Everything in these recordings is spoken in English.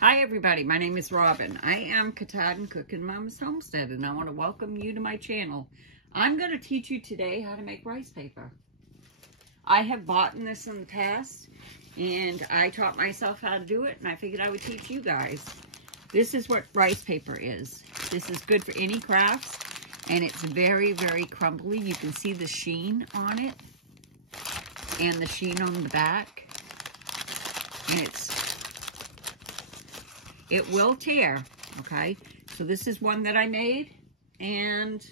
Hi everybody, my name is Robin. I am Katahdin Cooking Mama's Homestead and I want to welcome you to my channel. I'm going to teach you today how to make rice paper. I have bought this in the past and I taught myself how to do it and I figured I would teach you guys. This is what rice paper is. This is good for any crafts and it's very, very crumbly. You can see the sheen on it and the sheen on the back, and it will tear, okay? So this is one that I made, and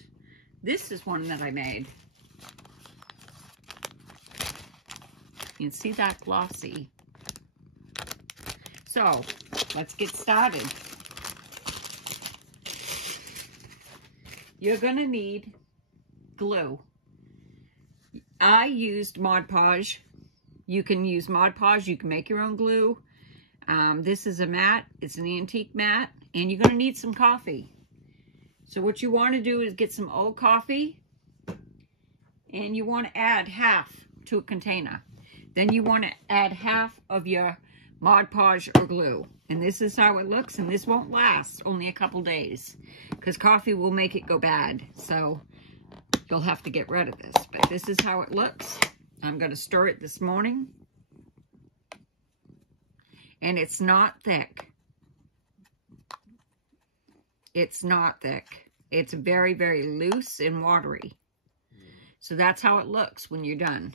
this is one that I made. You can see that glossy. So, let's get started. You're gonna need glue. I used Mod Podge. You can use Mod Podge, you can make your own glue. This is a mat, it's an antique mat, and you're gonna need some coffee. So what you wanna do is get some old coffee, and you wanna add half to a container. Then you wanna add half of your Mod Podge or glue. And this is how it looks, and this won't last only a couple days, because coffee will make it go bad. So you'll have to get rid of this, but this is how it looks. I'm gonna stir it this morning. And it's not thick. It's not thick. It's very, very loose and watery. So that's how it looks when you're done.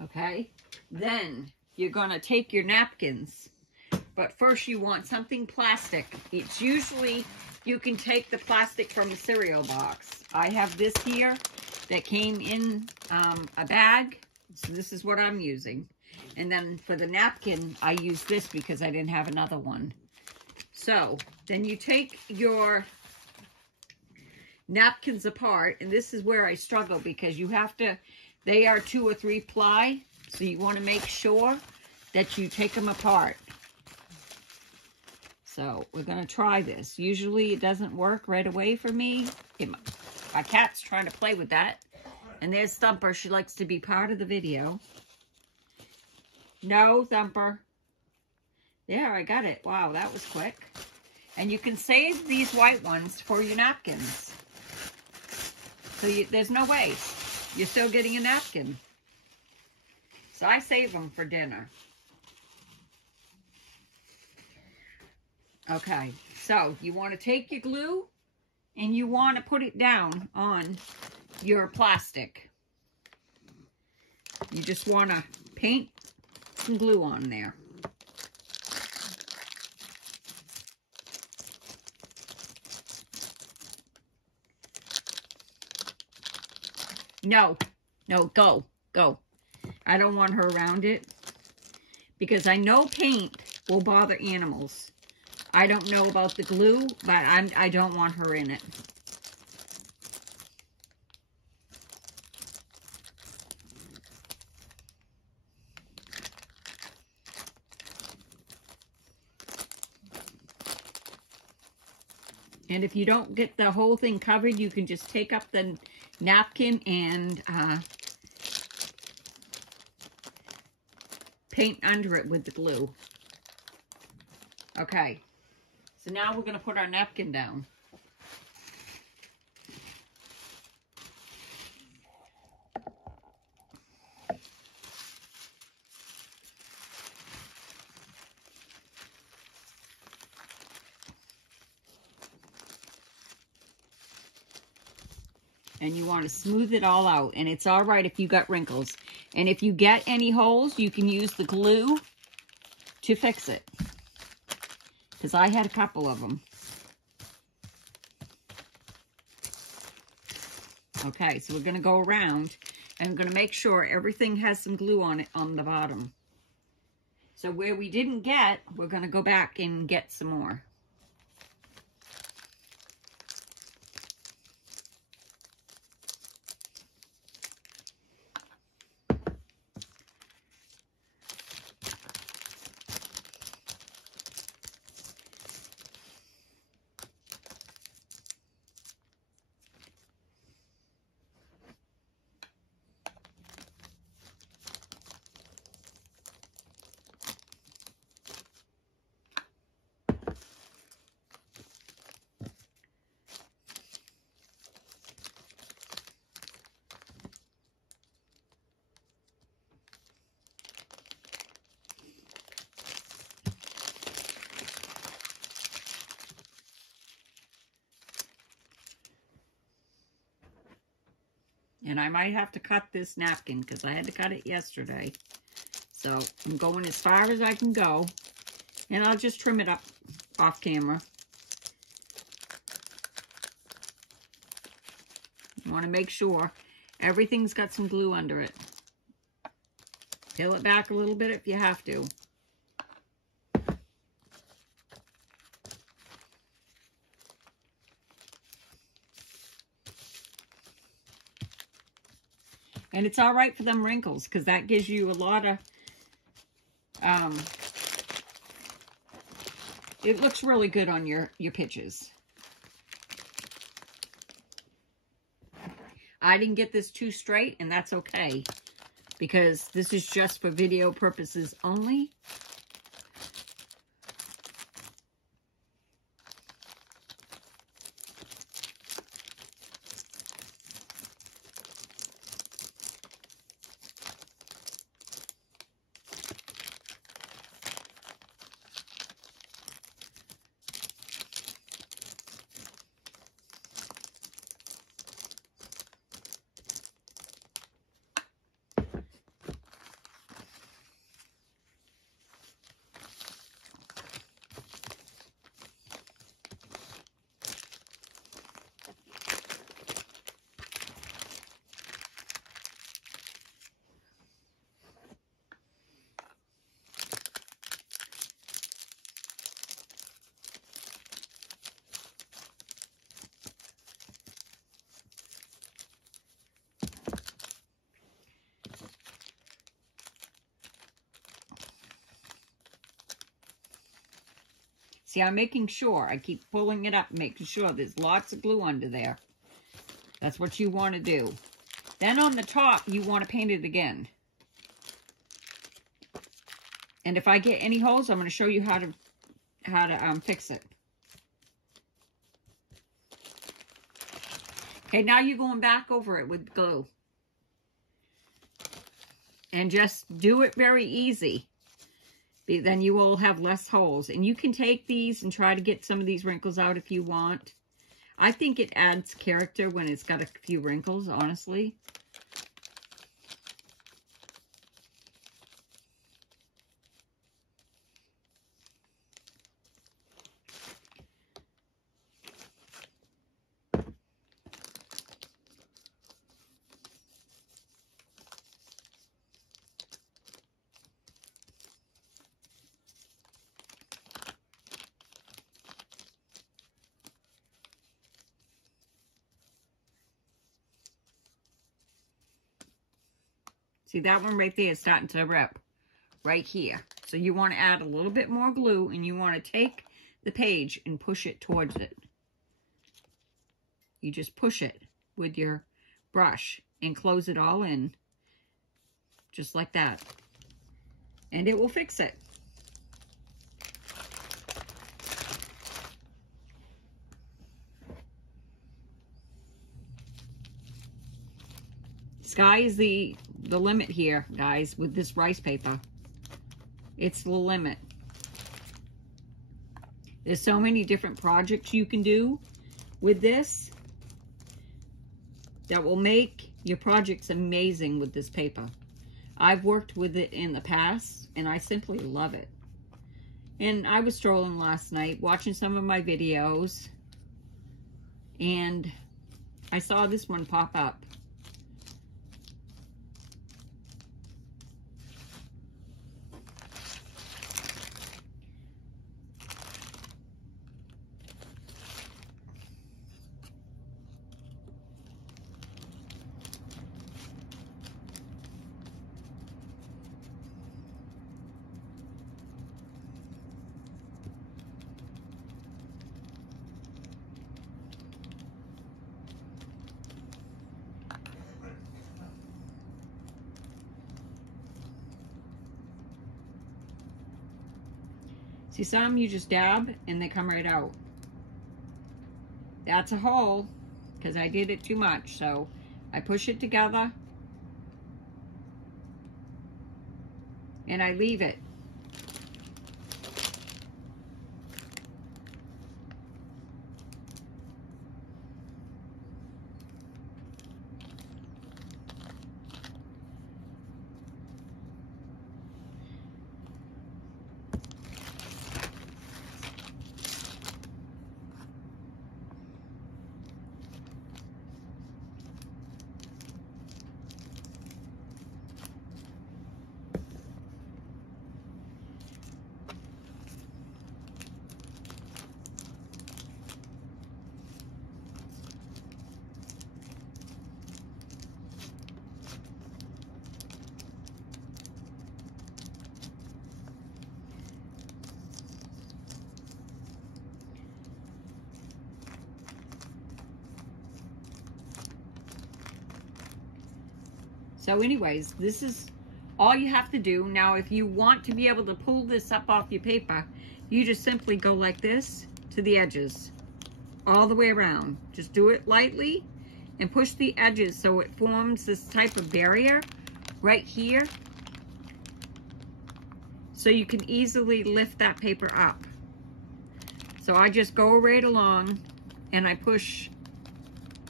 Okay? Then you're gonna take your napkins. But first you want something plastic. It's usually, you can take the plastic from a cereal box. I have this here that came in a bag. So this is what I'm using. And then for the napkin, I use this because I didn't have another one. So then you take your napkins apart, and this is where I struggle because you have to, they are 2 or 3 ply, so you want to make sure that you take them apart. So we're going to try this. Usually it doesn't work right away for me. My cat's trying to play with that. And there's Thumper. She likes to be part of the video. No, Thumper. There, I got it. Wow, that was quick. And you can save these white ones for your napkins. So there's no waste. You're still getting a napkin. So I save them for dinner. Okay, so you want to take your glue and you want to put it down on your plastic. You just want to paint some glue on there. No, go. I don't want her around it because I know paint will bother animals. I don't know about the glue, but I don't want her in it. And if you don't get the whole thing covered, you can just take up the napkin and paint under it with the glue. Okay, so now we're going to put our napkin down. And you want to smooth it all out. And it's all right if you got wrinkles. And if you get any holes, you can use the glue to fix it. Because I had a couple of them. Okay, so we're going to go around. And I'm going to make sure everything has some glue on it on the bottom. So where we didn't get, we're going to go back and get some more. And I might have to cut this napkin because I had to cut it yesterday. So I'm going as far as I can go. And I'll just trim it up off camera. You want to make sure everything's got some glue under it. Peel it back a little bit if you have to. And it's all right for them wrinkles because that gives you a lot of, it looks really good on your pictures. I didn't get this too straight, and that's okay because this is just for video purposes only. See, I'm making sure. I keep pulling it up, making sure there's lots of glue under there. That's what you want to do. Then on the top, you want to paint it again. And if I get any holes, I'm going to show you how to fix it. Okay, now you're going back over it with glue. And just do it very easy. Then you will have less holes. And you can take these and try to get some of these wrinkles out if you want. I think it adds character when it's got a few wrinkles, honestly. See, that one right there is starting to rip right here. So you want to add a little bit more glue, and you want to take the page and push it towards it. You just push it with your brush and close it all in, just like that. And it will fix it. Sky is the limit here, guys, with this rice paper. It's the limit. There's so many different projects you can do with this that will make your projects amazing with this paper. I've worked with it in the past, and I simply love it. And I was strolling last night, watching some of my videos, and I saw this one pop up. See, some you just dab and they come right out. That's a hole because I did it too much. So I push it together and I leave it. So anyways, this is all you have to do. Now, if you want to be able to pull this up off your paper, you just simply go like this to the edges, all the way around. Just do it lightly and push the edges so it forms this type of barrier right here, so you can easily lift that paper up. So I just go right along and I push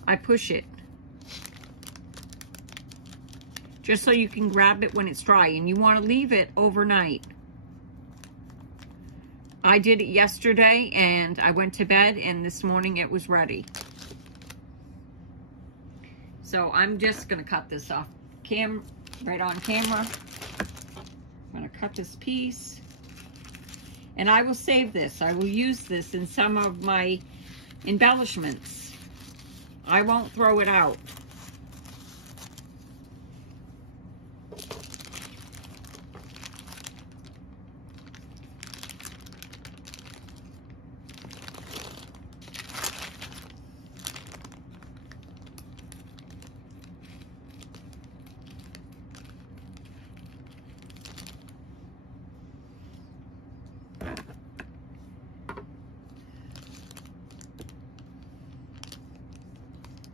it, just so you can grab it when it's dry, and you want to leave it overnight. I did it yesterday and I went to bed, and this morning it was ready. So I'm just gonna cut this off right on camera. I'm gonna cut this piece, and I will save this. I will use this in some of my embellishments. I won't throw it out.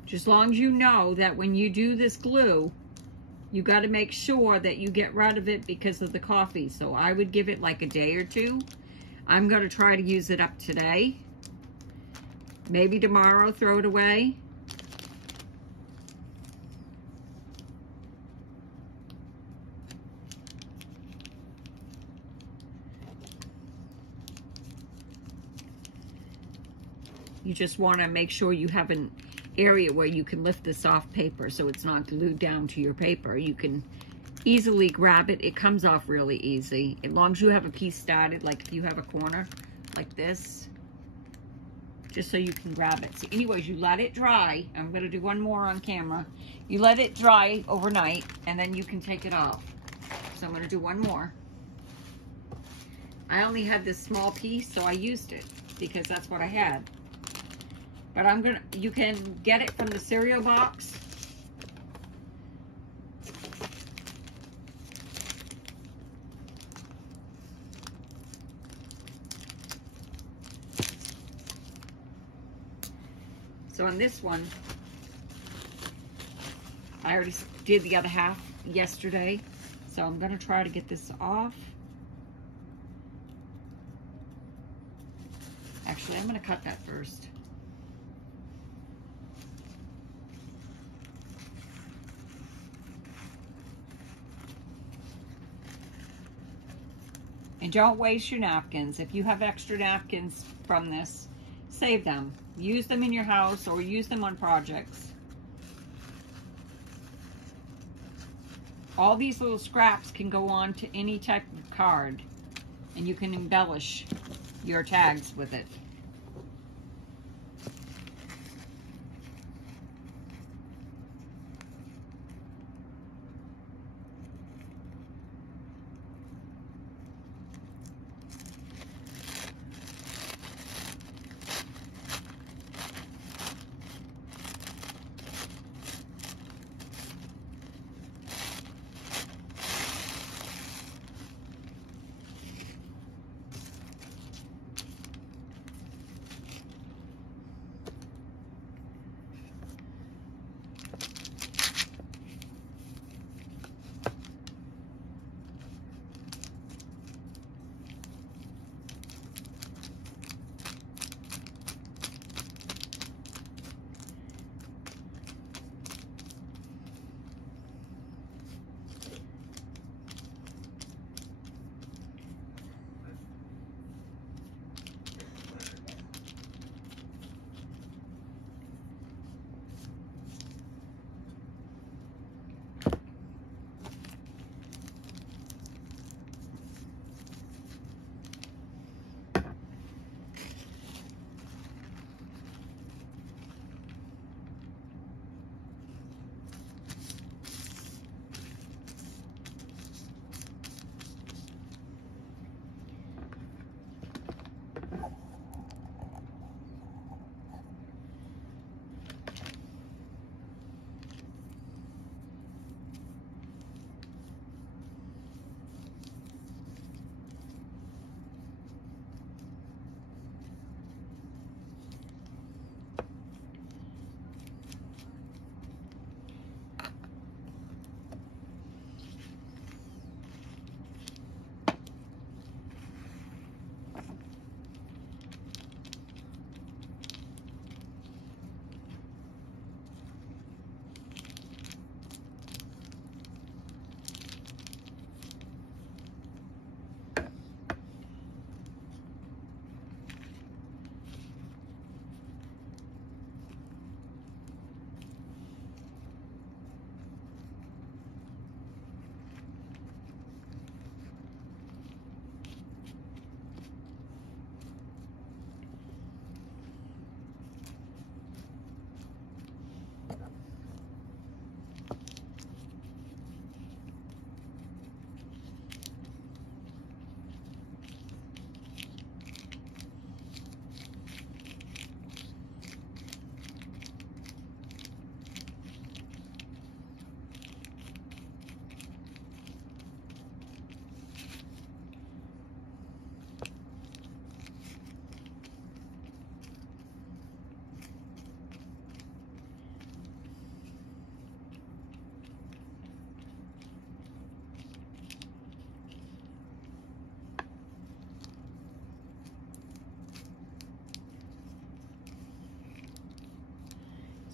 Just as long as you know that when you do this glue, you got to make sure that you get rid of it because of the coffee. So I would give it like a day or two. I'm going to try to use it up today. Maybe tomorrow throw it away. You just want to make sure you have an area where you can lift this off paper so it's not glued down to your paper. You can easily grab it. It comes off really easy. As long as you have a piece started, like if you have a corner like this, just so you can grab it. So anyways, you let it dry. I'm going to do one more on camera. You let it dry overnight, and then you can take it off. So I'm going to do one more. I only had this small piece, so I used it because that's what I had. But you can get it from the cereal box. So on this one, I already did the other half yesterday. So I'm going to try to get this off. Actually, I'm going to cut that first. And don't waste your napkins. If you have extra napkins from this, save them. Use them in your house or use them on projects. All these little scraps can go on to any type of card, and you can embellish your tags with it.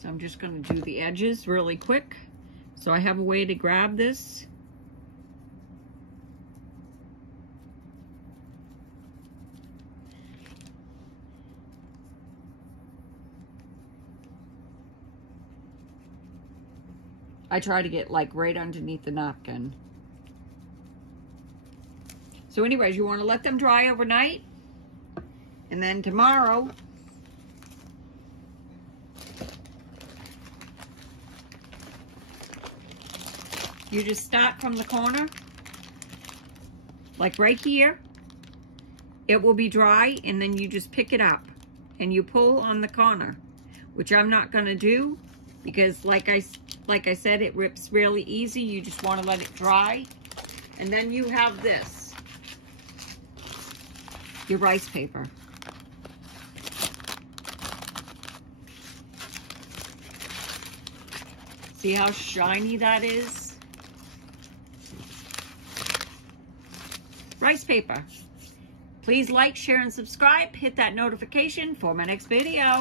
So I'm just going to do the edges really quick. So I have a way to grab this. I try to get like right underneath the napkin. So anyways, you want to let them dry overnight. And then tomorrow, you just start from the corner, like right here. It will be dry, and then you just pick it up and you pull on the corner, which I'm not going to do because like I said, it rips really easy. You just want to let it dry. And then you have this, your rice paper. See how shiny that is? Rice paper. Please like, share, and subscribe. Hit that notification for my next video.